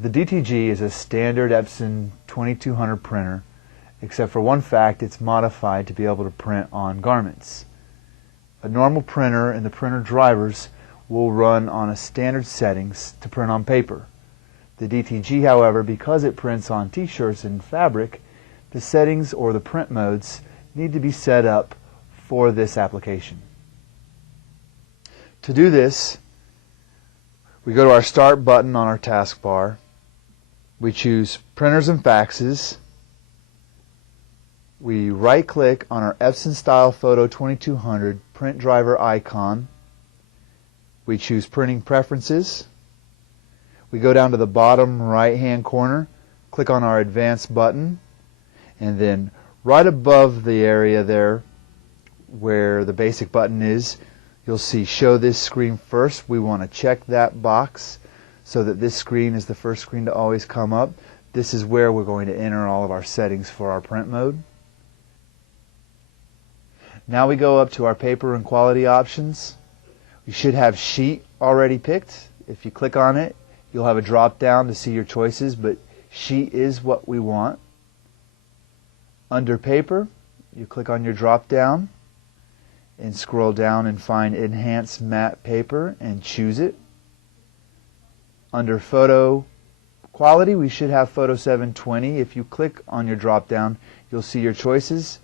The DTG is a standard Epson 2200 printer, except for one fact: it's modified to be able to print on garments. A normal printer and the printer drivers will run on a standard settings to print on paper. The DTG, however, because it prints on t-shirts and fabric, the settings or the print modes need to be set up for this application. To do this, we go to our Start button on our taskbar. We choose Printers and Faxes. We right-click on our Epson Style Photo 2200 print driver icon. We choose Printing Preferences. We go down to the bottom right-hand corner, click on our Advanced button, and then right above the area there where the basic button is, you'll see Show This Screen First. We want to check that box so that this screen is the first screen to always come up. This is where we're going to enter all of our settings for our print mode. Now we go up to our paper and quality options. You should have sheet already picked. If you click on it, you'll have a drop down to see your choices, but sheet is what we want. Under paper, you click on your drop down and scroll down and find Enhanced Matte Paper and choose it. Under photo quality, we should have Photo 720. If you click on your drop down, you'll see your choices,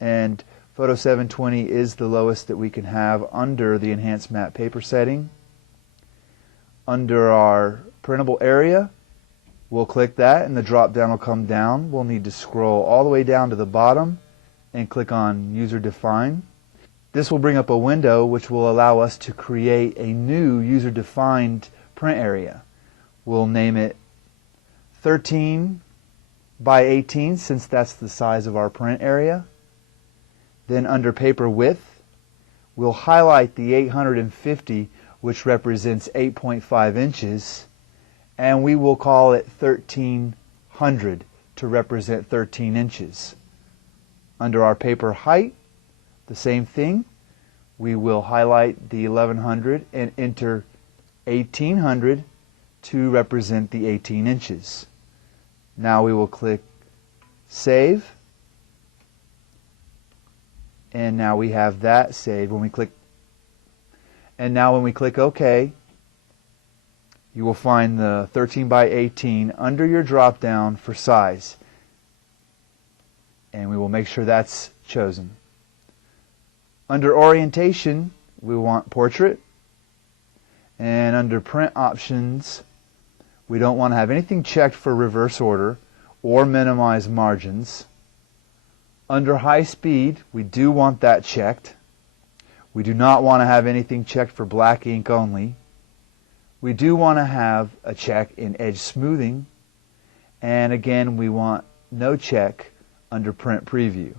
and Photo 720 is the lowest that we can have under the Enhanced Matte Paper setting. Under our printable area, we'll click that and the drop down will come down. We'll need to scroll all the way down to the bottom and click on User Define. This will bring up a window which will allow us to create a new user-defined print area. We'll name it 13 by 18 since that's the size of our print area. Then under paper width, we'll highlight the 850, which represents 8.5 inches, and we will call it 1300 to represent 13 inches. Under our paper height, the same thing. We will highlight the 1100 and enter 1800 to represent the 18 inches. Now we will click Save. And now we have that saved. When we click OK, you will find the 13 by 18 under your drop down for size, and we will make sure that's chosen. Under orientation, we want portrait, and under print options, we don't want to have anything checked for reverse order or minimize margins. Under high speed, we do want that checked. We do not want to have anything checked for black ink only. We do want to have a check in edge smoothing, and again we want no check under print preview.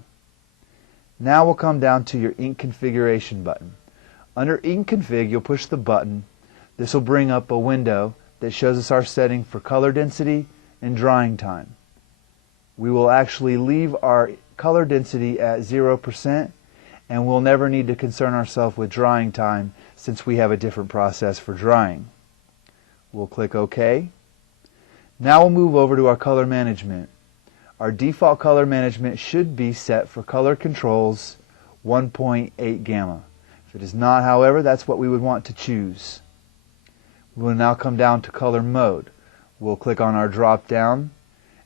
Now we'll come down to your ink configuration button. Under ink config, you'll push the button. This will bring up a window that shows us our setting for color density and drying time. We will actually leave our color density at 0%, and we'll never need to concern ourselves with drying time since we have a different process for drying. We'll click OK. Now we'll move over to our color management. Our default color management should be set for color controls 1.8 gamma. If it is not, however, that's what we would want to choose. We will now come down to color mode. We'll click on our drop down,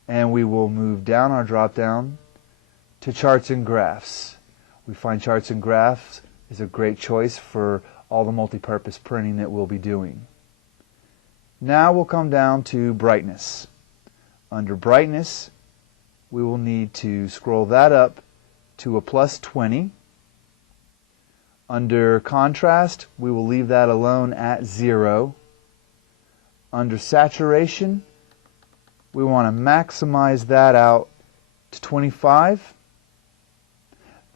and we will move down our drop down to Charts and Graphs. We find Charts and Graphs is a great choice for all the multi-purpose printing that we'll be doing. Now we'll come down to brightness. Under brightness, we will need to scroll that up to a +20. Under contrast, we will leave that alone at 0. Under saturation, we want to maximize that out to 25.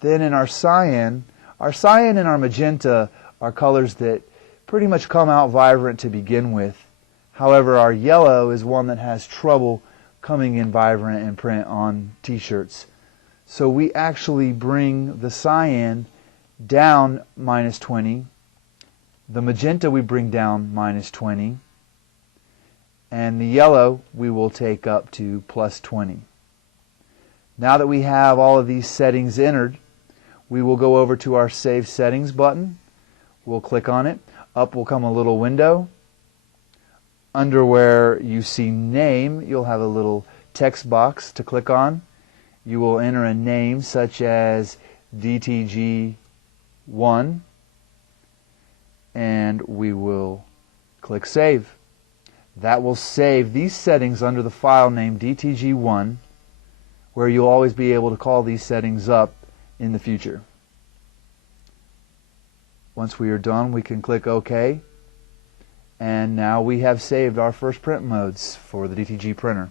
Then in our cyan and our magenta are colors that pretty much come out vibrant to begin with. However, our yellow is one that has trouble coming in vibrant in print on t-shirts. So we actually bring the cyan down -20. The magenta we bring down -20. and the yellow we will take up to +20. Now that we have all of these settings entered, we will go over to our Save Settings button. We'll click on it. Up will come a little window. Under where you see Name, you'll have a little text box to click on. You will enter a name such as DTG 1, and we will click Save. That will save these settings under the file name DTG1, where you'll always be able to call these settings up in the future. Once we are done, we can click OK, and now we have saved our first print modes for the DTG printer.